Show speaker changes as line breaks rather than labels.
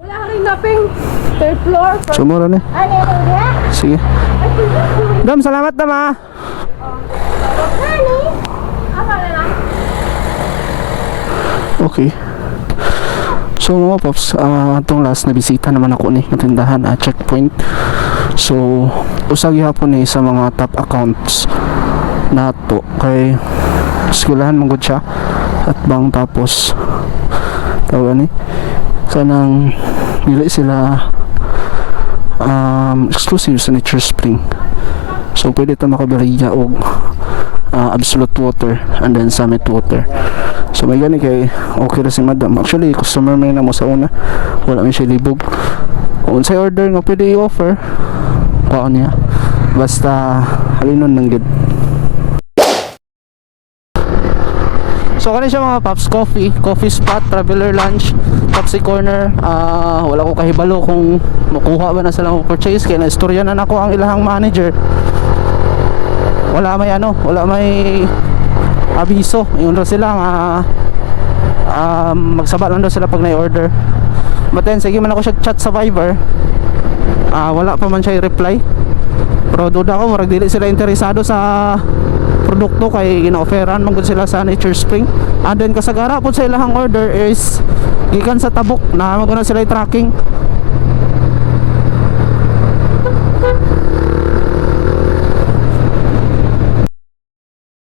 Wala ka rin naping third floor. first-
Sumura
niya?
Sige. Dam, salamat dam ah.
Apa na lang?
Okay. So mga pops, ah itong last na bisita naman ako ni matindahan at checkpoint. So usagi hapon ni sa mga top accounts nato kay eskwelahan man gud siya at bang tapos tawag ni kanang dili sila um, exclusive sa Nature Spring. So pwede ta makabariya og ah, absolute water and then summit water. So may gani kay okay ra si madam. Actually customer man na mo sa una. Wala man siya libog. Kung unsay order nga pwede i-offer, kuha niya. Basta halinon lang gid. So kani siya mga Pops Coffee, Coffee Spot, Traveler Lunch, Pepsi Corner. Ah, wala ko kahibalo kung makuha ba na sila mo purchase kaya na-istorya na nako ang ilahang manager. Wala may ano, wala may abiso. Yun ra sila nga um, magsaba lang daw sila pag na-order. But then, sige man ako siya chat sa Viber. Ah, wala pa man siya i-reply. Pero duda ko, marag dili sila interesado sa produkto kay gina-offeran man gud sila sa Nature Spring. And then kasagara po sa ilang order is gikan sa tabok na maguna sila i-tracking